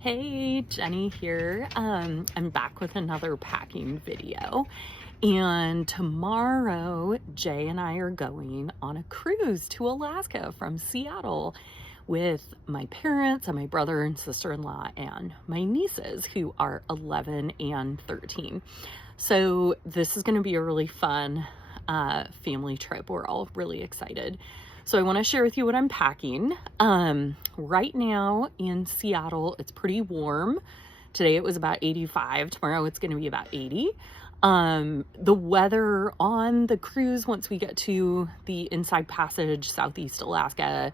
Hey, Jenny here. I'm back with another packing video. And tomorrow, Jay and I are going on a cruise to Alaska from Seattle with my parents and my brother and sister-in-law and my nieces who are 11 and 13. So this is going to be a really fun family trip. We're all really excited. So I want to share with you what I'm packing. Right now in Seattle, it's pretty warm. Today it was about 85. Tomorrow it's going to be about 80. The weather on the cruise, once we get to the Inside Passage, Southeast Alaska,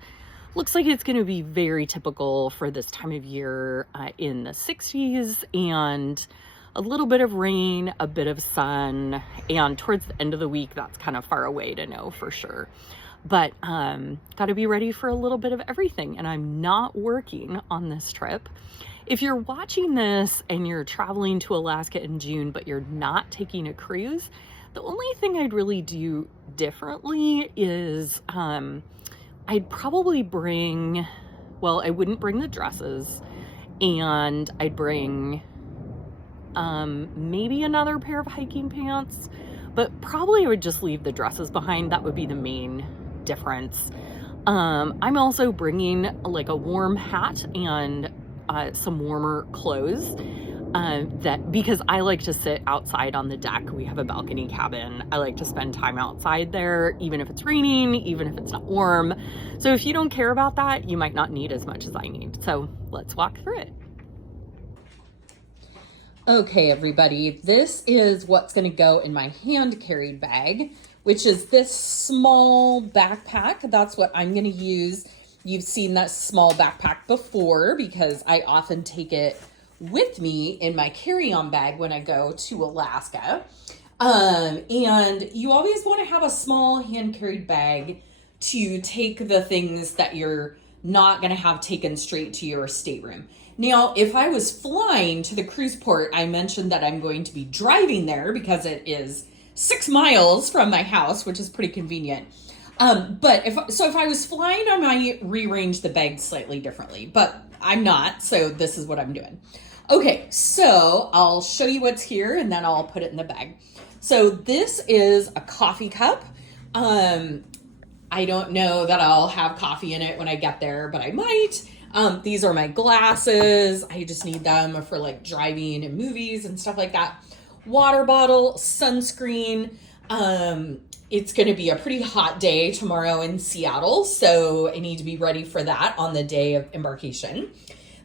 looks like it's going to be very typical for this time of year, in the 60s, and a little bit of rain, a bit of sun, and towards the end of the week, that's kind of far away to know for sure. But got to be ready for a little bit of everything, and I'm not working on this trip. If you're watching this and you're traveling to Alaska in June, but you're not taking a cruise, the only thing I'd really do differently is I'd probably bring, well, I wouldn't bring the dresses, and I'd bring maybe another pair of hiking pants, but probably I would just leave the dresses behind. That would be the main difference. I'm also bringing like a warm hat and some warmer clothes, because I like to sit outside on the deck. We have a balcony cabin. I like to spend time outside there, even if it's raining, even if it's not warm. So if you don't care about that, you might not need as much as I need. So let's walk through it. Okay, everybody, this is what's going to go in my hand carried bag, which is this small backpack. That's what I'm going to use. You've seen that small backpack before because I often take it with me in my carry-on bag when I go to Alaska. And you always want to have a small hand carried bag to take the things that you're not going to have taken straight to your stateroom. Now, if I was flying to the cruise port, I mentioned that I'm going to be driving there because it is 6 miles from my house, which is pretty convenient. But if I was flying, I might rearrange the bag slightly differently, but I'm not, so this is what I'm doing. Okay, so I'll show you what's here and then I'll put it in the bag. So this is a coffee cup. I don't know that I'll have coffee in it when I get there, but I might. These are my glasses. I just need them for like driving and movies and stuff like that. Water bottle, sunscreen. It's going to be a pretty hot day tomorrow in Seattle, so I need to be ready for that on the day of embarkation.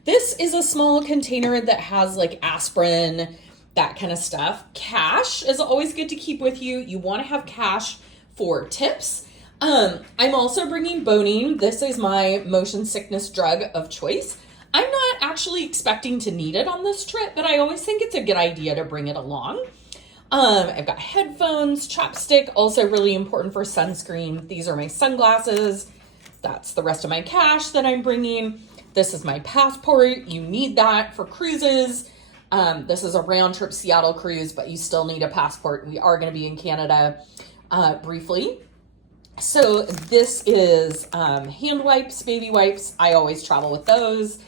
This is a small container that has like aspirin, that kind of stuff. Cash is always good to keep with you. You want to have cash for tips. I'm also bringing Bonine. This is my motion sickness drug of choice. I'm not actually expecting to need it on this trip, but I always think it's a good idea to bring it along. I've got headphones, chapstick, also really important for sunscreen. These are my sunglasses. That's the rest of my cash that I'm bringing. This is my passport. You need that for cruises. This is a round trip Seattle cruise, but you still need a passport. We are going to be in Canada briefly. So this is hand wipes, baby wipes. I always travel with those.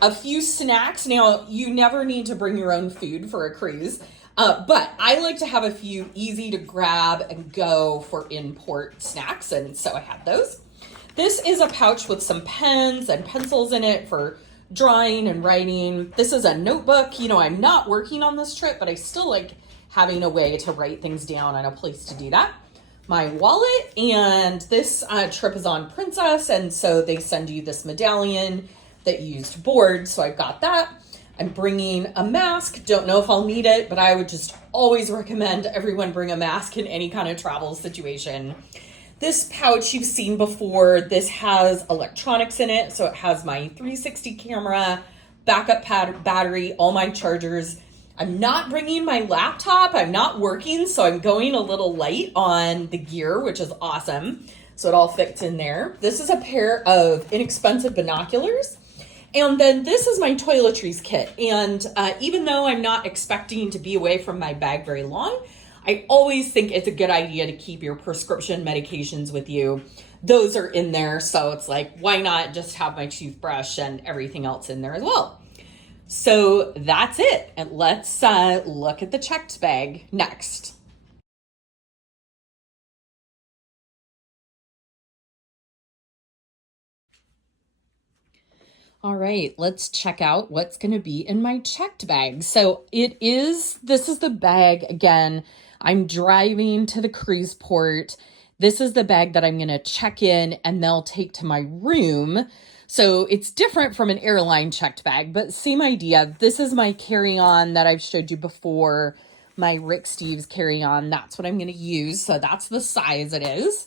A few snacks. Now, you never need to bring your own food for a cruise, but I like to have a few easy to grab and go for in-port snacks, and so I had those. This is a pouch with some pens and pencils in it for drawing and writing. This is a notebook. You know, I'm not working on this trip, but I still like having a way to write things down and a place to do that. My wallet, and this trip is on Princess, and so they send you this medallion that you use to board, so I've got that. I'm bringing a mask. Don't know if I'll need it, but I would just always recommend everyone bring a mask in any kind of travel situation. This pouch you've seen before. This has electronics in it, so it has my 360 camera, backup battery, all my chargers. I'm not bringing my laptop. I'm not working, so I'm going a little light on the gear, which is awesome. So it all fits in there. This is a pair of inexpensive binoculars. And then this is my toiletries kit. And even though I'm not expecting to be away from my bag very long, I always think it's a good idea to keep your prescription medications with you. Those are in there. So it's like, why not just have my toothbrush and everything else in there as well? So that's it. And let's look at the checked bag next. All right, let's check out what's going to be in my checked bag. So this is the bag again. I'm driving to the cruise port. This is the bag that I'm going to check in and they'll take to my room. So it's different from an airline checked bag, but same idea. This is my carry-on that I've showed you before, my Rick Steves carry-on. That's what I'm going to use. So that's the size it is.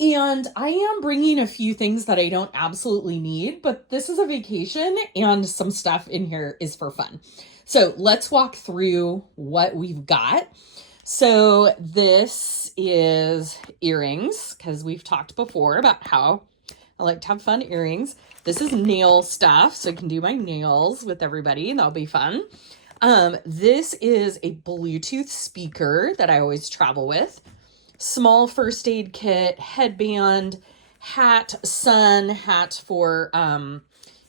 And I am bringing a few things that I don't absolutely need, but this is a vacation and some stuff in here is for fun. So let's walk through what we've got. So this is earrings, because we've talked before about how I like to have fun earrings. This is nail stuff, so I can do my nails with everybody. That'll be fun. This is a Bluetooth speaker that I always travel with. Small first aid kit, headband, hat, sun hat for,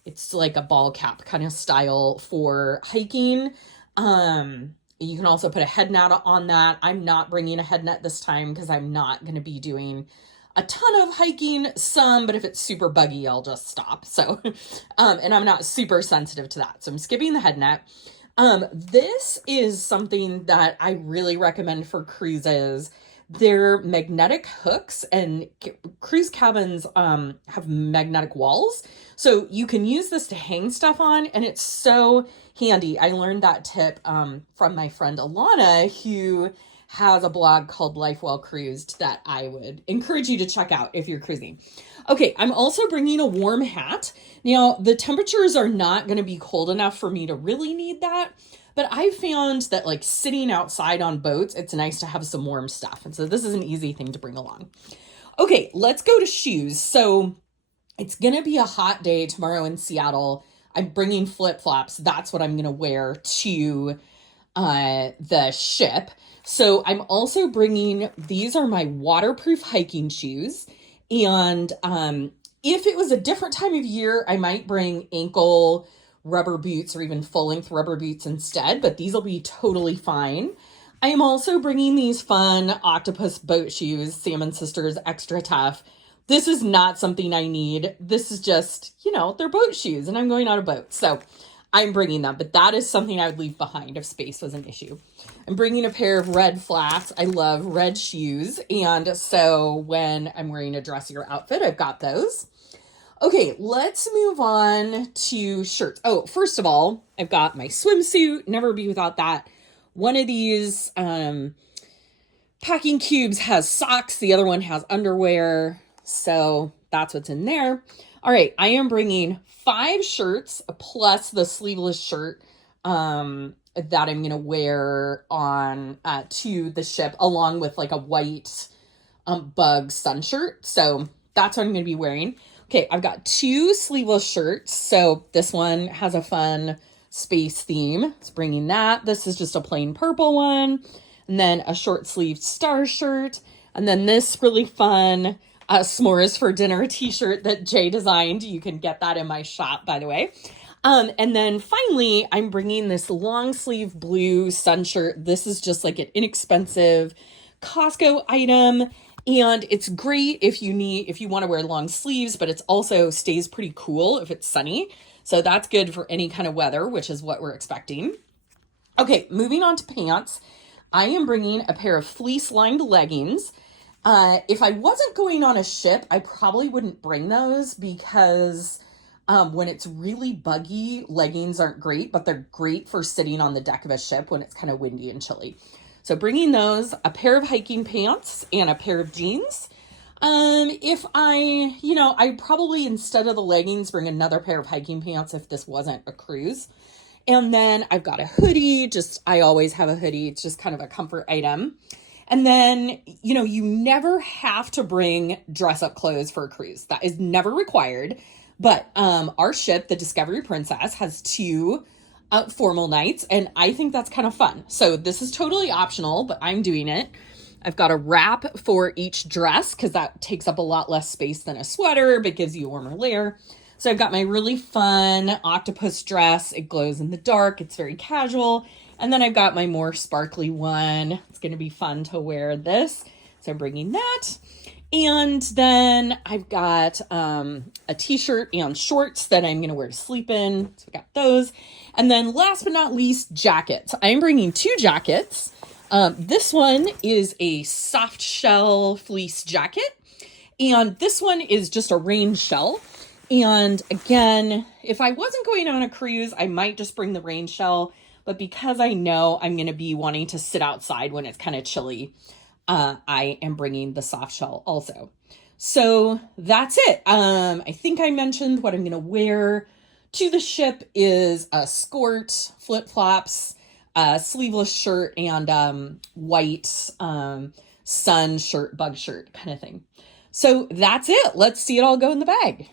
it's like a ball cap kind of style for hiking. You can also put a head net on that. I'm not bringing a head net this time because I'm not going to be doing a ton of hiking, some, but if it's super buggy, I'll just stop. So, and I'm not super sensitive to that. So I'm skipping the head net. This is something that I really recommend for cruises. They're magnetic hooks, and cruise cabins have magnetic walls. So you can use this to hang stuff on, and it's so handy. I learned that tip from my friend Alana, who has a blog called Life Well Cruised that I would encourage you to check out if you're cruising. Okay, I'm also bringing a warm hat. Now, the temperatures are not going to be cold enough for me to really need that. But I found that like sitting outside on boats, it's nice to have some warm stuff. And so this is an easy thing to bring along. Okay, let's go to shoes. So it's going to be a hot day tomorrow in Seattle. I'm bringing flip-flops. That's what I'm going to wear to the ship. So I'm also bringing, these are my waterproof hiking shoes. And if it was a different time of year, I might bring ankle rubber boots or even full-length rubber boots instead, but these will be totally fine. I am also bringing these fun octopus boat shoes, Salmon Sisters Extra Tough. This is not something I need. This is just, they're boat shoes and I'm going on a boat. So I'm bringing them, but that is something I would leave behind if space was an issue. I'm bringing a pair of red flats. I love red shoes. And so when I'm wearing a dressier outfit, I've got those. Okay, let's move on to shirts. Oh, first of all, I've got my swimsuit. Never be without that. One of these packing cubes has socks. The other one has underwear. So that's what's in there. All right, I am bringing 5 shirts plus the sleeveless shirt that I'm going to wear on to the ship, along with like a white bug sun shirt. So that's what I'm going to be wearing. Okay, I've got 2 sleeveless shirts. So this one has a fun space theme. It's bringing that. This is just a plain purple one. And then a short sleeved star shirt. And then this really fun s'mores for dinner t-shirt that Jay designed. You can get that in my shop, by the way. And then finally, I'm bringing this long sleeve blue sun shirt. This is just like an inexpensive Costco item. And it's great if you want to wear long sleeves, but it's also stays pretty cool if it's sunny. So that's good for any kind of weather, which is what we're expecting. Okay, moving on to pants. I am bringing a pair of fleece lined leggings. If I wasn't going on a ship, I probably wouldn't bring those because when it's really buggy, leggings aren't great, but they're great for sitting on the deck of a ship when it's kind of windy and chilly. So bringing those, a pair of hiking pants and a pair of jeans. If I probably, instead of the leggings, bring another pair of hiking pants if this wasn't a cruise. And then I've got a hoodie. I always have a hoodie. It's just kind of a comfort item. And then, you never have to bring dress up clothes for a cruise. That is never required. But our ship, the Discovery Princess, has 2 formal nights, and I think that's kind of fun. So this is totally optional, but I'm doing it. I've got a wrap for each dress because that takes up a lot less space than a sweater, but gives you a warmer layer. So I've got my really fun octopus dress. It glows in the dark. It's very casual. And then I've got my more sparkly one. It's going to be fun to wear this. So I'm bringing that. And then I've got a t-shirt and shorts that I'm going to wear to sleep in. So I got those. And then last but not least, jackets. I'm bringing 2 jackets. This one is a soft shell fleece jacket. And this one is just a rain shell. And again, if I wasn't going on a cruise, I might just bring the rain shell. But because I know I'm going to be wanting to sit outside when it's kind of chilly, I am bringing the soft shell also. So that's it. I think I mentioned what I'm going to wear to the ship is a skirt, flip-flops, a sleeveless shirt, and white sun shirt, bug shirt kind of thing. So that's it. Let's see it all go in the bag.